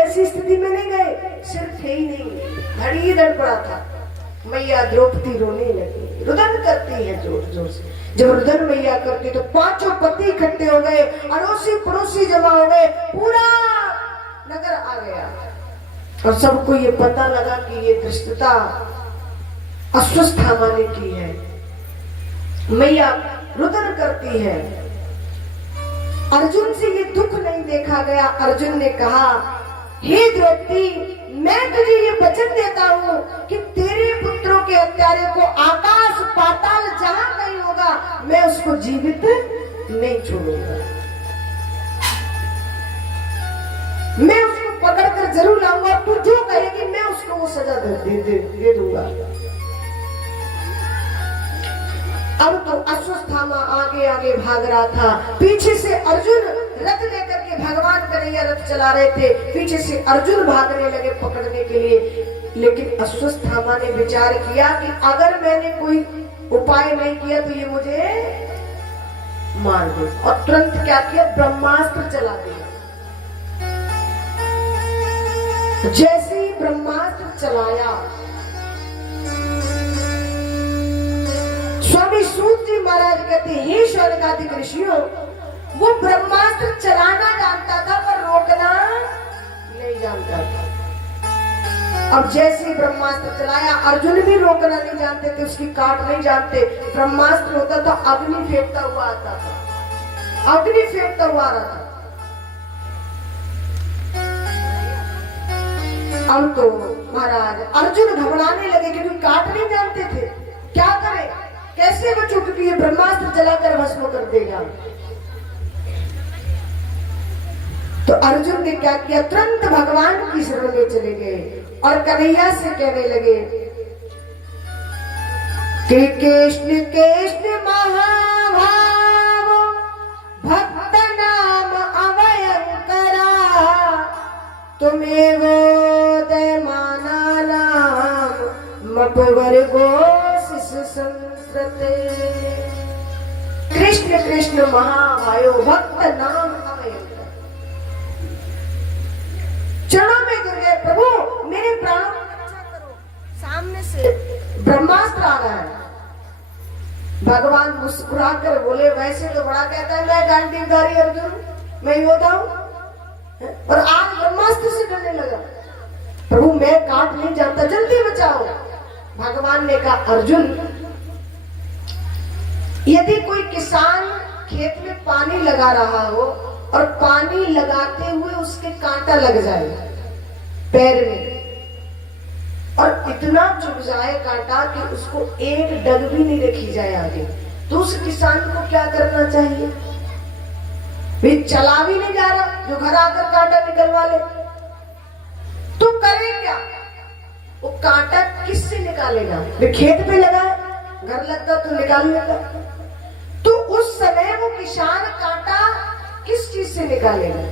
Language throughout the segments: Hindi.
ऐसी स्थिति में नहीं गए, सिर थे ही नहीं, घड़ी लड़ पड़ा था। मैया द्रौपदी रोने लगी, रुदन करती है जोर जोर से। जब रुदन मैया करती तो पांचों पति इकट्ठे हो गए, अड़ोसी पड़ोसी जमा हो गए, पूरा नगर आ गया और सबको ये पता लगा कि ये धृष्टता अश्वस्थामा ने की है। मैया रुदन करती है। अर्जुन से ये दुख नहीं देखा गया। अर्जुन ने कहा, हे द्रौपदी, मैं तुझे ये वचन देता हूँ कि तेरे पुत्रों के हत्यारे को आकाश पाताल जहां कहीं होगा, मैं उसको जीवित नहीं छोड़ूंगा। मैं उसको पकड़कर जरूर लाऊंगा, तू जो कहेगी मैं उसको वो सजा दे दूंगा। अब तो अश्वस्थामा आगे आगे भाग रहा था, पीछे से अर्जुन रथ लेकर के, भगवान कन्हैया रथ चला रहे थे, पीछे से अर्जुन भागने लगे पकड़ने के लिए। लेकिन अश्वस्थामा ने विचार किया कि अगर मैंने कोई उपाय नहीं किया तो ये मुझे मार दे, और तुरंत क्या किया, ब्रह्मास्त्र चला दिया। जैसे ही ब्रह्मास्त्र चलाया, स्वामी सूत जी महाराज कहते हैं, हे शौनकादिक ऋषियों, वो ब्रह्मास्त्र चलाना जानता था पर रोकना नहीं जानता था। अब जैसे ही ब्रह्मास्त्र चलाया, अर्जुन भी रोकना नहीं जानते थे, उसकी काट नहीं जानते। ब्रह्मास्त्र होता था अग्नि फेंकता हुआ आता था, अग्नि फेंकता हुआ आ रहा था। अब तो महाराज अर्जुन घबराने लगे क्योंकि काट नहीं जानते थे, क्या करें, कैसे बचो, क्योंकि ये ब्रह्मास्त्र जलाकर भस्म कर देगा। तो अर्जुन ने क्या किया, तुरंत भगवान की शरण में चले गए और कन्हैया से कहने लगे कि कृष्ण कृष्ण महाभाव भक्त नाम अभयंकरा, तुम्हें वो दयमाना नाम मपवर गो शिशु संस्कृते। कृष्ण कृष्ण महाभायो भक्त नाम अभयंकर, चरणों में गिर गए, प्रभु मेरे प्राणों को रक्षा करो, सामने से ब्रह्मास्त्र आ रहा है। भगवान मुस्कुरा कर बोले, वैसे तो बड़ा कहता है मैं गांडीवधारी अर्जुन, मैं योद्धा हूं, और आज ब्रह्मास्त्र से डरने लगा। प्रभु मैं काट नहीं जानता, जल्दी बचाओ। भगवान ने कहा, अर्जुन यदि कोई किसान खेत में पानी लगा रहा हो और पानी लगाते हुए उसके कांटा लग जाए पैर में और इतना चुभ जाए कांटा कि उसको एक डग भी नहीं रखी जाए आगे, तो उस किसान को क्या करना चाहिए? वे चला भी नहीं जा रहा, जो घर आकर कांटा निकलवा ले, तो करे क्या? वो कांटा किससे निकालेगा? वे खेत पे लगा, घर लगता तो निकाल लेगा, तो उस समय वो किसान कांटा किस चीज से निकालेगा?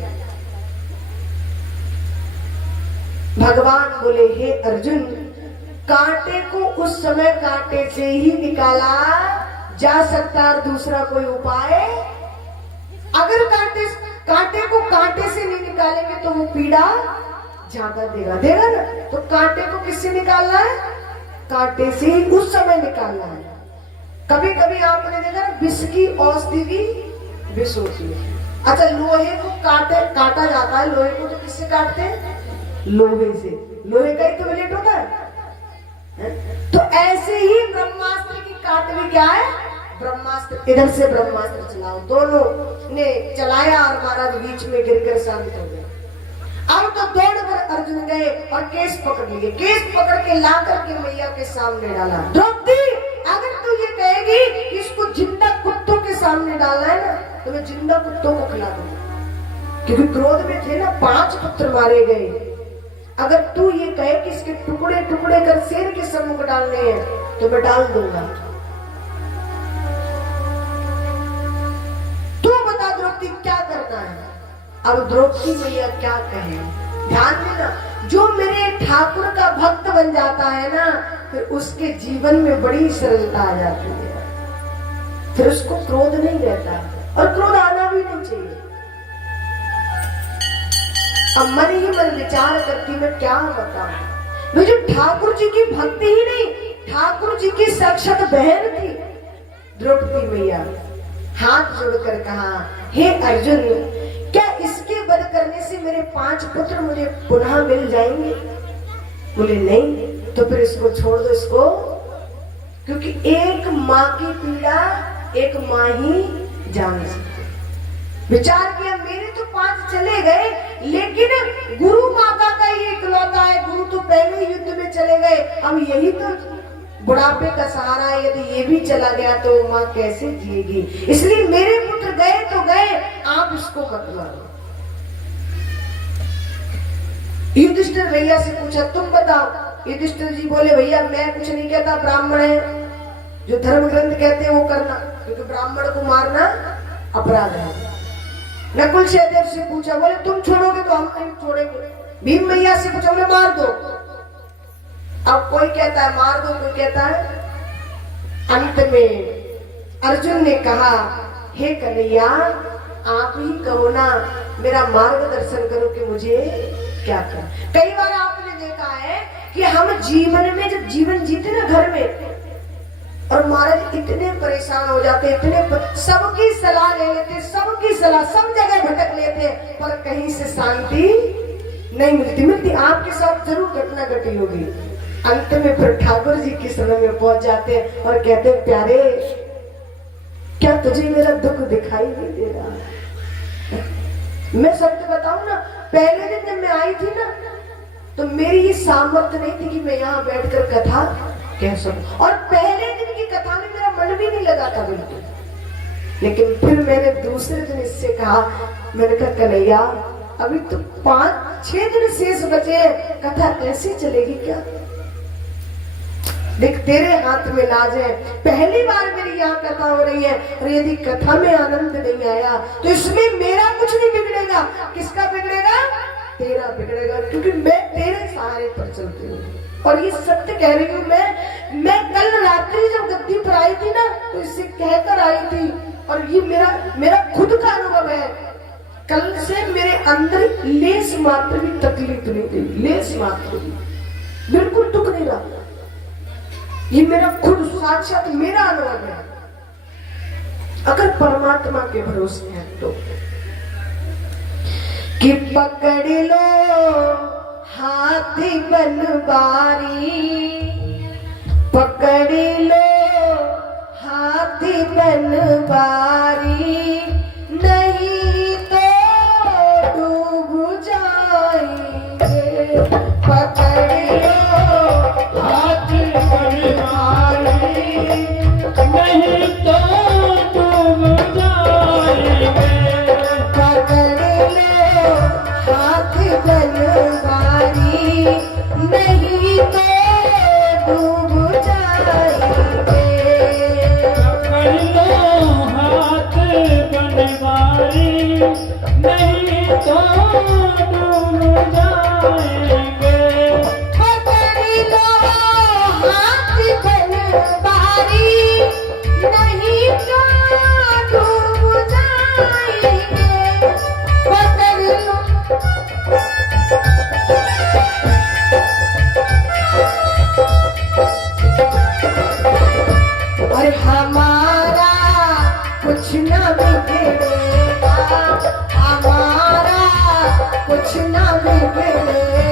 भगवान बोले, हे अर्जुन, कांटे को उस समय कांटे से ही निकाला जा सकता और दूसरा कोई उपाय, अगर कांटे को कांटे से नहीं निकालेंगे तो वो पीड़ा ज्यादा देगा ना। तो कांटे को किससे निकालना है? कांटे से ही उस समय निकालना है। कभी कभी आपने देखा ना, विष की औषधि भी विष होती है। अच्छा, लोहे को काटा जाता है, लोहे को तो किससे काटते हैं? लोहे से, लोहे का ही तो ब्लेड होता है। तो ऐसे ही ब्रह्मास्त्र की काट भी क्या है? ब्रह्मास्त्र, इधर से ब्रह्मास्त्र चलाओ, दोनों ने चलाया और महाराज बीच में गिरकर शांत हो गए। अब तो दौड़कर अर्जुन गए और केस पकड़ लिए, केस पकड़ के ला करके मैया के सामने डाला। द्रौपदी, अगर तू ये कहेगी कि इसको जिंदा कुत्तों के सामने डालना है ना, तो मैं जिंदा कुत्तों को खिला दूंगा, क्योंकि क्रोध में थे ना, 5 पुत्र मारे गए। अगर तू ये कहे कि इसके टुकड़े टुकड़े कर शेर के सम्मुख डालने हैं, तो मैं डाल दूंगा। तू बता द्रौपदी क्या करना है? अब द्रौपदी मैया क्या कहे, ध्यान देना, जो मेरे ठाकुर का भक्त बन जाता है ना, फिर उसके जीवन में बड़ी सरलता आ जाती है, फिर उसको क्रोध नहीं रहता, और क्रोध आना भी नहीं चाहिए। अब मन ही मन विचार करती मैं क्या बताऊं। वो जो ठाकुर जी की भक्ति ही नहीं, ठाकुर जी की साक्षात बहन थी द्रौपदी मैया। हाथ जोड़कर कहा, हे अर्जुन, क्या इसके वध करने से मेरे 5 पुत्र मुझे पुनः मिल जाएंगे? बोले नहीं, तो फिर इसको छोड़ दो इसको, क्योंकि एक माँ की पीड़ा एक माँ ही जान सकती। विचार किया, मेरे तो 5 चले गए, लेकिन गुरु माता का ये इकलौता है। गुरु तो पहले ही युद्ध में चले गए, अब यही तो बुढ़ापे का सहारा है। यदि ये भी चला गया तो माँ कैसे जिएगी? इसलिए मेरे पुत्र गए तो गए, आप इसको मत मारो। युधिष्ठिर भैया से पूछा, तुम बताओ। युधिष्ठिर जी बोले, भैया मैं कुछ नहीं कहता, ब्राह्मण है, जो धर्म ग्रंथ कहते हैं वो करना, क्योंकि ब्राह्मण को मारना अपराध है। नकुल सहदेव से पूछा, बोले तुम छोड़ोगे तो हम नहीं छोड़ेंगे। भीम मैया से पूछा, बोले मार दो। अब कोई कहता है मार दो, कोई कहता है। अंत में अर्जुन ने कहा, हे कन्हैया, आप ही कहो ना, मेरा मार्गदर्शन करो कि मुझे क्या करना। कई बार आपने देखा है कि हम जीवन में जब जीवन जीते ना घर में, और महाराज इतने परेशान हो जाते, सबकी सलाह ले लेते, सबकी सलाह, सब जगह भटक लेते, पर कहीं से शांति नहीं मिलती। आपके साथ जरूर घटना घटी होगी। अंत में फिर ठाकुर जी की शरण में पहुंच जाते हैं और कहते हैं, प्यारे, क्या तुझे मेरा दुख दिखाई नहीं दे रहा? मैं सत्य बताऊं ना, पहले दिन जब मैं आई थी ना, तो मेरी ये सामर्थ्य नहीं थी कि मैं यहाँ बैठकर कथा कह सकूं, और पहले दिन की कथा में मेरा मन भी नहीं लगा था बिल्कुल। लेकिन फिर मैंने दूसरे दिन इससे कहा, मैंने कहा, कन्हैया, अभी तो 5-6 दिन शेष बचे, कथा कैसे चलेगी? क्या देख, तेरे हाथ में लाज है। पहली बार मेरी यहाँ कथा हो रही है, और यदि कथा में आनंद नहीं आया तो इसमें मेरा कुछ नहीं बिगड़ेगा। किसका बिगड़ेगा? तेरा बिगड़ेगा, क्योंकि मैं तेरे सहारे पर चलती हूँ। और ये सत्य कह रही हूँ। मैं कल रात्रि जब गद्दी पर आई थी ना, तो इससे कहकर आई थी, और ये मेरा खुद का अनुभव है। कल से मेरे अंदर लेस मात्र भी तकलीफ नहीं थी, लेस मात्र भी, बिल्कुल दुख नहीं रहा। ये मेरा खुद साक्षात मेरा अनुभव है। अगर परमात्मा के भरोसे है तो, कि पकड़ लो हाथी बनवारी, पकड़ लो हाथी बनवारी, नहीं तो डूब जाएंगे। पकड़ लो हाथी बनवारी, नहीं तो डूब जाएंगे। पकड़ लो हाथी बनवारी, नहीं तो डूब जाएंगे। पकड़ लो हाथ बनवारी, नहीं तो डूब जाएंगे। पकड़ लो हाथ बनवारी, नहीं तो डूब जाएंगे। पकड़ लो। और हमारा कुछ न बिगड़ेगा, हमारा कुछ न बिगड़ेगा।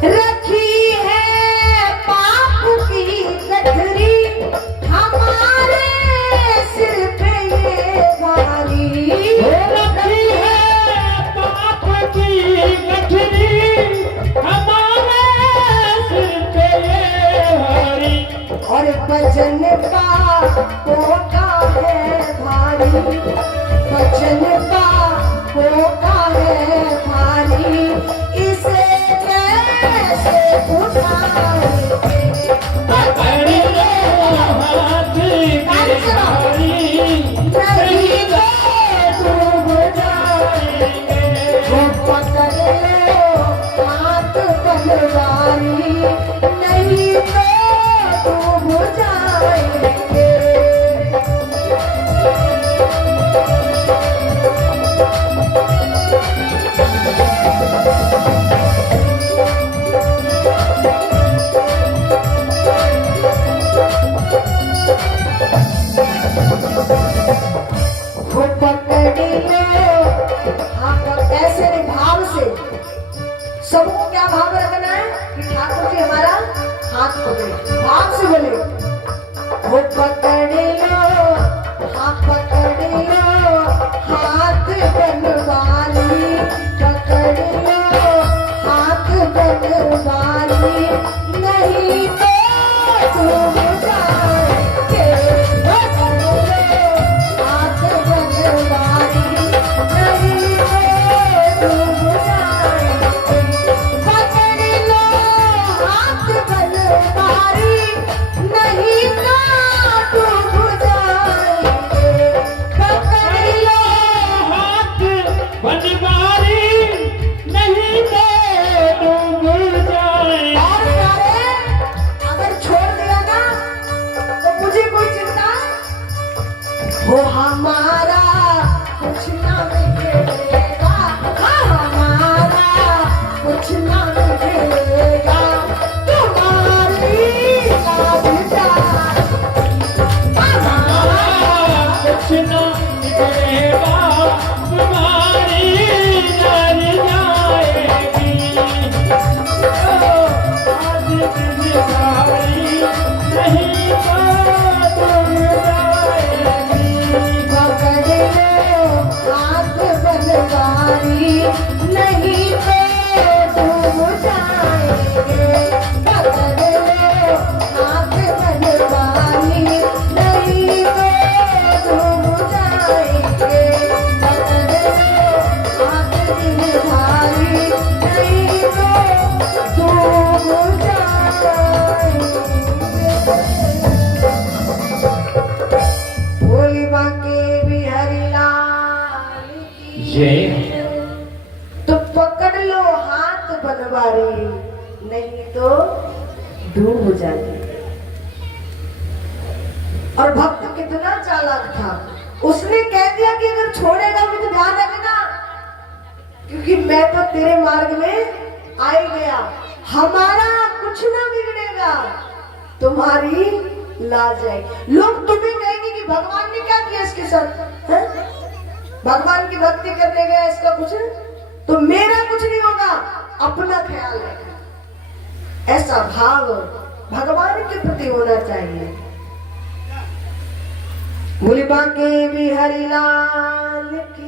रखी है पाप की गठरी हमारे सिर पे ये भारी। रखी है पाप की गठरी हमारे सिर पे ये भारी। और वजन पापों का है भारी, वजन पापों का है भारी, इसे कैसे उठाएंगे? पकड़ लो हाथ की भारी, नहीं तो डूब जाएंगे। वो पकड़ लो हाथ तलवारी, नहीं तो डूब जाएंगे। वो पकड़ लो हाँ, ऐसे नहीं भाव से। सबको क्या भाव रखना है कि ठाकुर जी हमारा हाथ पकड़े, भाव से बोले। वो पकड़ लो हाँ, पकड़ लो हाथ बनवाली, पकड़ लो हाथ बनवाली, नहीं तो डूब जाएंगे। पकड़ लो हाथ बनवाली, नहीं तो डूब जाएंगे। पकड़ लो हाथ बनवाली, नहीं तो डूब जाएंगे। पकड़ लो हाथ बनवारी, नहीं तो डूब जाए। और सारे अगर छोड़ दिया ना तो मुझे कोई चिंता वो हमारा कुछ ना बिगड़ेगा, हाँ, हमारा कुछ ना बिगड़ेगा, तुम्हारी लाज हमारा कुछ न बिगड़ेगा, तुम्हारी डर जाएगी। आज जिम्मेदारी नहीं तो डूब जाएगी। पकड़ लो हाथ बनवारी, नहीं तो डूब जाएंगे। पकड़ लो हाथ बनवारी, नहीं तो डूब जाएंगे। पकड़ लो हाथ बनवारी, नहीं तो डूब जाएंगे। भोली बांके बिहारी लाल की जय। तो पकड़ लो हाथ बनवारी, नहीं तो डूब जाएगी। और भक्त कितना चालाक था, उसने कह दिया कि अगर छोड़ेगा भी तो ध्यान रखना, क्योंकि मैं तो तेरे मार्ग में आ ही गया, हमारा कुछ ना बिगड़ेगा, तुम्हारी लाज जाएगी। लोग तुम्हें कहेंगे कि भगवान ने क्या किया इसके साथ, है? भगवान की भक्ति करने गया, इसका कुछ तो मेरा कुछ नहीं होगा, अपना ख्याल रखना। ऐसा भाव भगवान के प्रति होना चाहिए। भोले बांके बिहारी लाल की